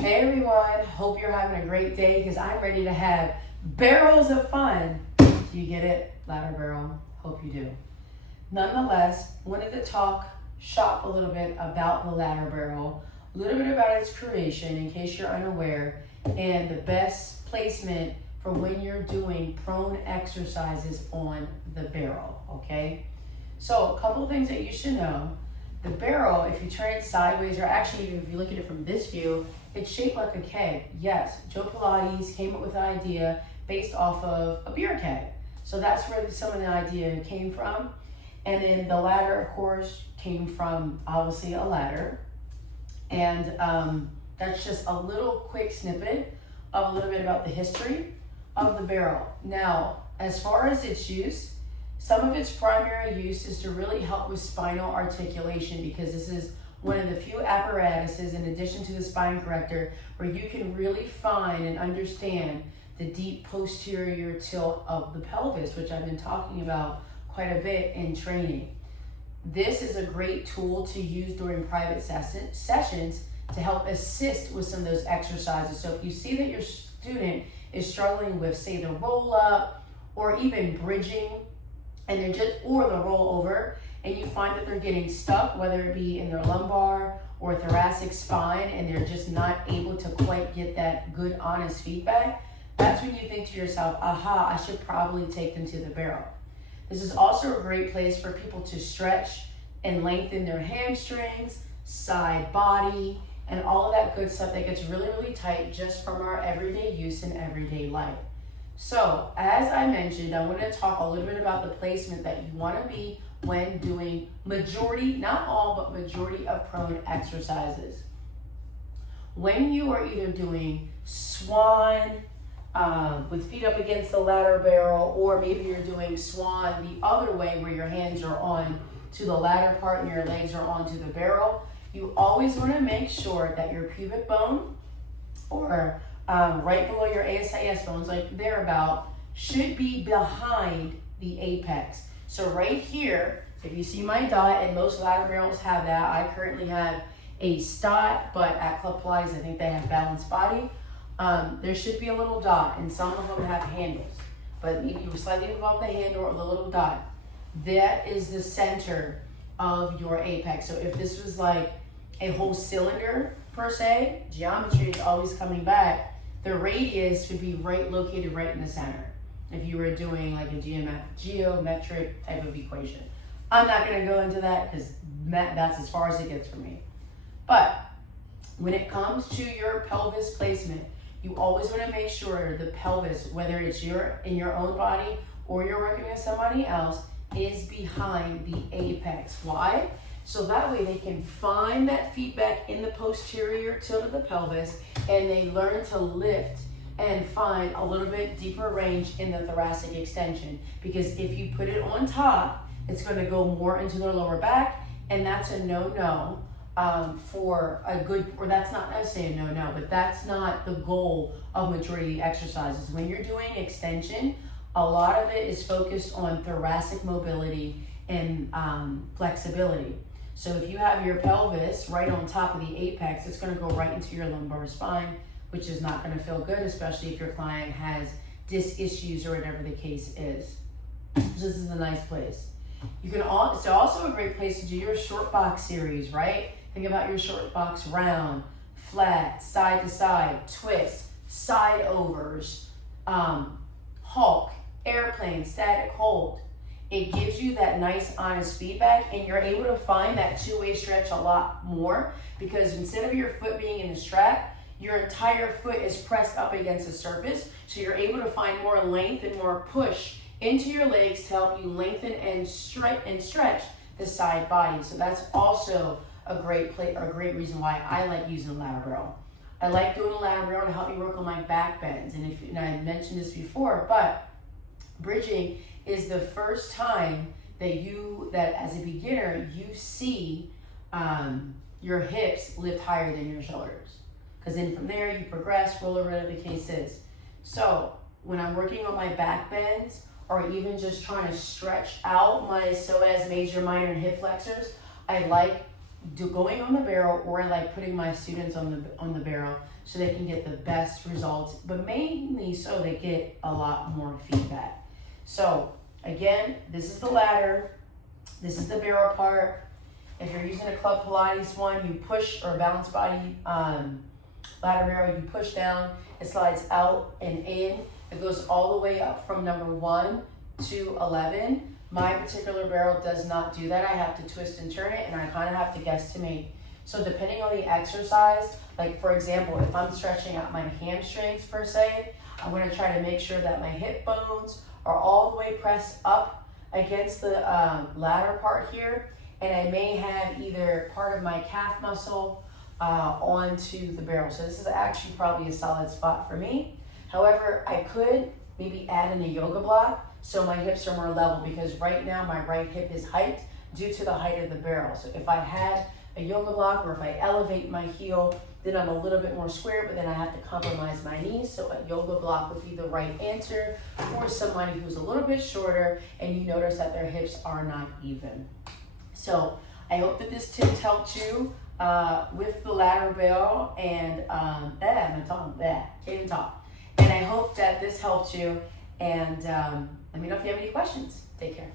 Hey everyone, hope you're having a great day because I'm ready to have barrels of fun. Do you get it? Ladder barrel. Hope you do. Nonetheless, wanted to shop a little bit about the ladder barrel, a little bit about its creation in case you're unaware, and the best placement for when you're doing prone exercises on the barrel, okay? So a couple of things that you should know. The barrel, if you turn it sideways, or actually even if you look at it from this view, it's shaped like a keg. Yes, Joe Pilates came up with the idea based off of a beer keg. So that's where some of the idea came from. And then the ladder, of course, came from obviously a ladder. And that's just a little quick snippet of a little bit about the history of the barrel. Now, as far as its use, some of its primary use is to really help with spinal articulation because this is one of the few apparatuses in addition to the spine corrector where you can really find and understand the deep posterior tilt of the pelvis, which I've been talking about quite a bit in training. This is a great tool to use during private sessions to help assist with some of those exercises. So if you see that your student is struggling with, say, the roll up or even bridging, and or the roll over, and you find that they're getting stuck, whether it be in their lumbar or thoracic spine, and they're just not able to quite get that good, honest feedback, that's when you think to yourself, aha, I should probably take them to the barrel. This is also a great place for people to stretch and lengthen their hamstrings, side body, and all of that good stuff that gets really, really tight just from our everyday use in everyday life. So, as I mentioned, I want to talk a little bit about the placement that you want to be when doing majority, not all, but majority of prone exercises. When you are either doing swan with feet up against the ladder barrel, or maybe you're doing swan the other way where your hands are on to the ladder part and your legs are onto the barrel, you always want to make sure that your pubic bone or right below your ASIS bones, like thereabout, should be behind the apex. So right here, if you see my dot, and most ladder barrels have that, I currently have a stot, but at Club Pilates, I think they have balanced body. There should be a little dot, and some of them have handles, but if you slightly above the handle or the little dot, that is the center of your apex. So if this was like a whole cylinder per se, geometry is always coming back. The radius would be located right in the center if you were doing like a geometric type of equation. I'm not going to go into that because that's as far as it gets for me. But when it comes to your pelvis placement, you always want to make sure the pelvis, whether it's in your own body or you're working with somebody else, is behind the apex. Why? So that way they can find that feedback in the posterior tilt of the pelvis, and they learn to lift and find a little bit deeper range in the thoracic extension. Because if you put it on top, it's going to go more into their lower back, and that's a no-no for a good, or that's not, I say a no-no, but that's not the goal of majority exercises. When you're doing extension, a lot of it is focused on thoracic mobility and flexibility. So if you have your pelvis right on top of the apex, it's going to go right into your lumbar spine, which is not going to feel good, especially if your client has disc issues or whatever the case is. So this is a nice place. It's also a great place to do your short box series, right? Think about your short box: round, flat, side to side, twist, side overs, Hulk, airplane, static hold. It gives you that nice, honest feedback, and you're able to find that two-way stretch a lot more because instead of your foot being in the strap, your entire foot is pressed up against the surface, so you're able to find more length and more push into your legs to help you lengthen and stretch the side body. So that's also a great reason why I like using a ladder barrel. I like doing a ladder barrel to help me work on my back bends, and I mentioned this before, but bridging is the first time that as a beginner, you see your hips lift higher than your shoulders. Because then from there, you progress, roll over, whatever the case is. So when I'm working on my back bends, or even just trying to stretch out my psoas, major, minor, and hip flexors, I like going on the barrel, or I like putting my students on the barrel so they can get the best results, but mainly so they get a lot more feedback. So again, this is the ladder, this is the barrel part. If you're using a Club Pilates one, you push, or a balance body ladder barrel, you push down, it slides out and in. It goes all the way up from number 1 to 11. My particular barrel does not do that. I have to twist and turn it, and I kind of have to guesstimate. So depending on the exercise, like for example, if I'm stretching out my hamstrings per se, I'm going to try to make sure that my hip bones are all the way pressed up against the ladder part here, and I may have either part of my calf muscle onto the barrel. So this is actually probably a solid spot for me. However, I could maybe add in a yoga block so my hips are more level, because right now my right hip is hyped due to the height of the barrel. So if I had a yoga block, or if I elevate my heel, then I'm a little bit more square, but then I have to compromise my knees. So a yoga block would be the right answer for somebody who's a little bit shorter and you notice that their hips are not even. So I hope that this tip helped you with the ladder barrel, and my tongue, can't even talk. And I hope that this helped you, and let me know if you have any questions. Take care.